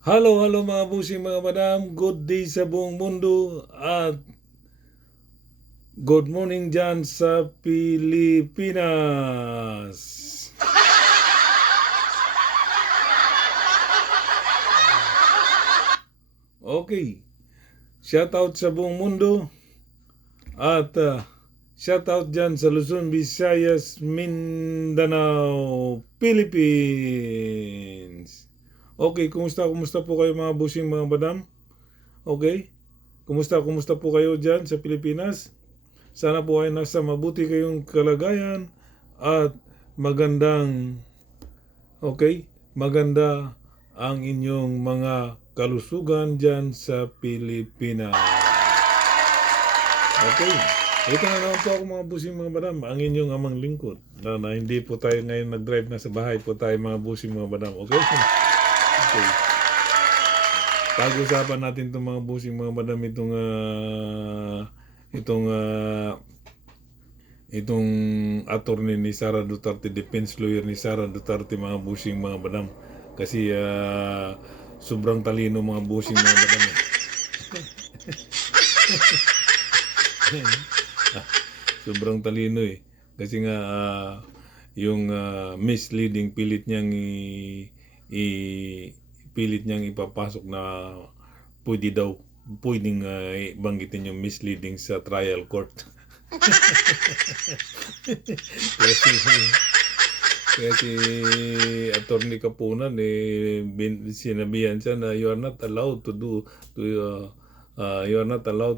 Hello, hello mga busing mga madam. Good day sa buong mundo at good morning dyan sa Pilipinas. Okay, shout out sa buong mundo at shout out dyan sa Luzon, Visayas, Mindanao, Philippines. Okay, kumusta po kayo mga busing mga madam? Okay, kumusta po kayo dyan sa Pilipinas? Sana po ay nasa mabuti kayong kalagayan at magandang, maganda ang inyong mga kalusugan dyan sa Pilipinas. Okay, ito na naman po ako mga busing mga madam, ang inyong amang lingkod. Na hindi po tayo ngayon nag-drive na sa bahay po tayo mga busing mga madam, okay? Okay. Pag-usapan natin itong mga busing mga madam, itong attorney ni Sara Duterte, defense lawyer ni Sara Duterte mga busing mga madam. Kasi sobrang talino mga busing mga madam. Sobrang talino eh. Kasi nga yung misleading pilit niyang ipapasok na pwedeng banggitin yung misleading sa trial court. Kaya si Attorney Kapunan sinabihan siya na you are not allowed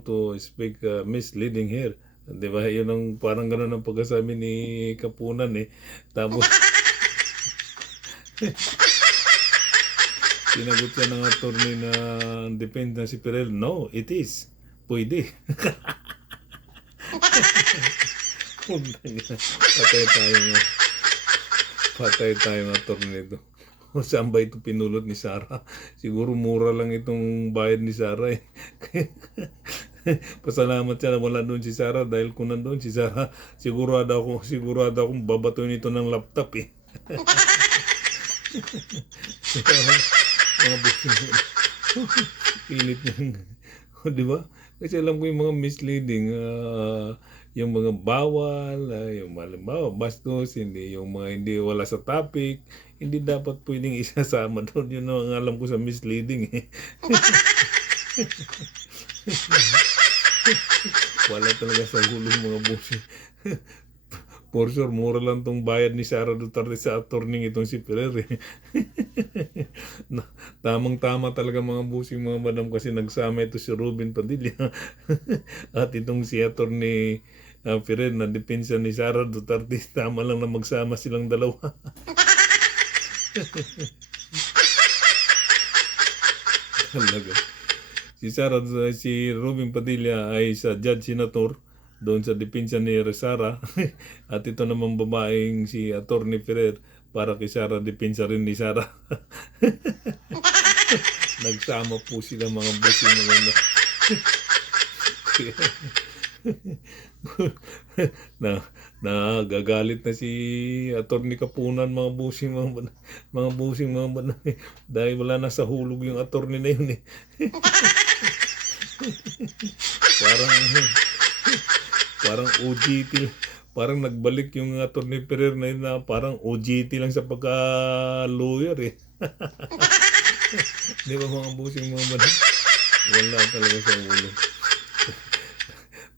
to speak misleading here. Diba? Yun ang parang gano'n ang pagkasabi ni Kapunan eh. Tapos sinagot siya ng attorney na depende na si Perel. No, it is. Pwede. Patay tayo ng attorney ito. Saan ba ito pinulot ni Sara? Siguro mura lang itong bayad ni Sara eh. Pasalamat siya na wala doon si Sara dahil kung nandoon si Sara, sigurado akong babatuin ito ng laptop eh. Mga busing. Pilit niyang, di ba? Kasi alam ko yung mga misleading, yung mga bawal, yung malimbawa, bastos, hindi wala sa topic, hindi dapat pwedeng isasama doon. Yun ang alam ko sa misleading eh. Wala talaga sa gulong mga busing. For sure, mura lang tong bayad ni Sara Duterte sa attorney itong si Ferrer eh. Tamang-tama talaga mga busing mga madam kasi nagsama ito si Ruben Padilla at itong si attorney Ferrer na depensa ni Sara Duterte. Tama lang na magsama silang dalawa. Talaga. Si Ruben Padilla ay sa judge senator doon sa depensa ni Sara at ito namang babaeng si Attorney Ferrer para kay Sara, depensa rin ni Sara. Nagsama po sila mga busing mga na gagalit na si Attorney Kapunan mga busing mga dahil wala na sa hulog yung attorney na yun eh. parang OJT, parang nagbalik yung Attorney Ferrer na yun na parang OJT lang sa pagka-lawyer eh. Di ba mga busing mga madam? Wala talaga sa ulo.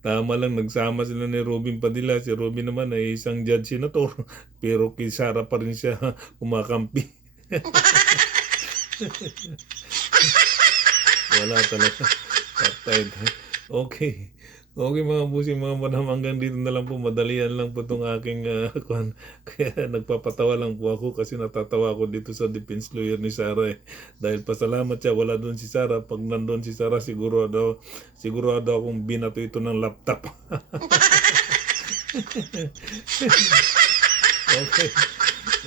Tama lang, nagsama sila ni Robin Padilla. Si Robin naman ay isang judge senator, pero kay Sara pa rin siya kumakampi. Wala talaga. Patay. Okay. Okay mga busing mga madam, hanggang dito na lang po. Madalian lang po itong aking kaya nagpapatawa lang po ako kasi natatawa ako dito sa defense lawyer ni Sara eh. Dahil pasalamat siya, wala doon si Sara. Pag nandun si Sara, sigurado akong binato ito ng laptop. Okay.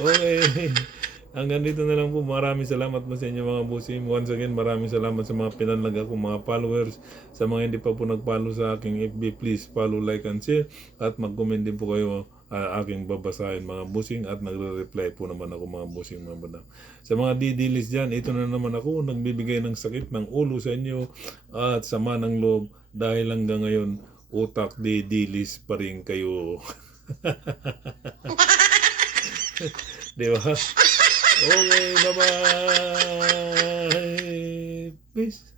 Okay. Hanggang dito na lang po. Maraming salamat po sa inyo mga busim. Once again, maraming salamat sa mga pinanlag akong mga followers. Sa mga hindi pa po nag-follow sa aking FB, please follow, like, and share. At mag-comment din po kayo aking babasahin mga busing at nagre-reply po naman ako mga busing mga madam. Sa mga didilis dyan, ito na naman ako nagbibigay ng sakit ng ulo sa inyo at sama ng loob dahil hanggang ngayon utak didilis pa rin kayo. Di ba? Okay, bye-bye. Peace.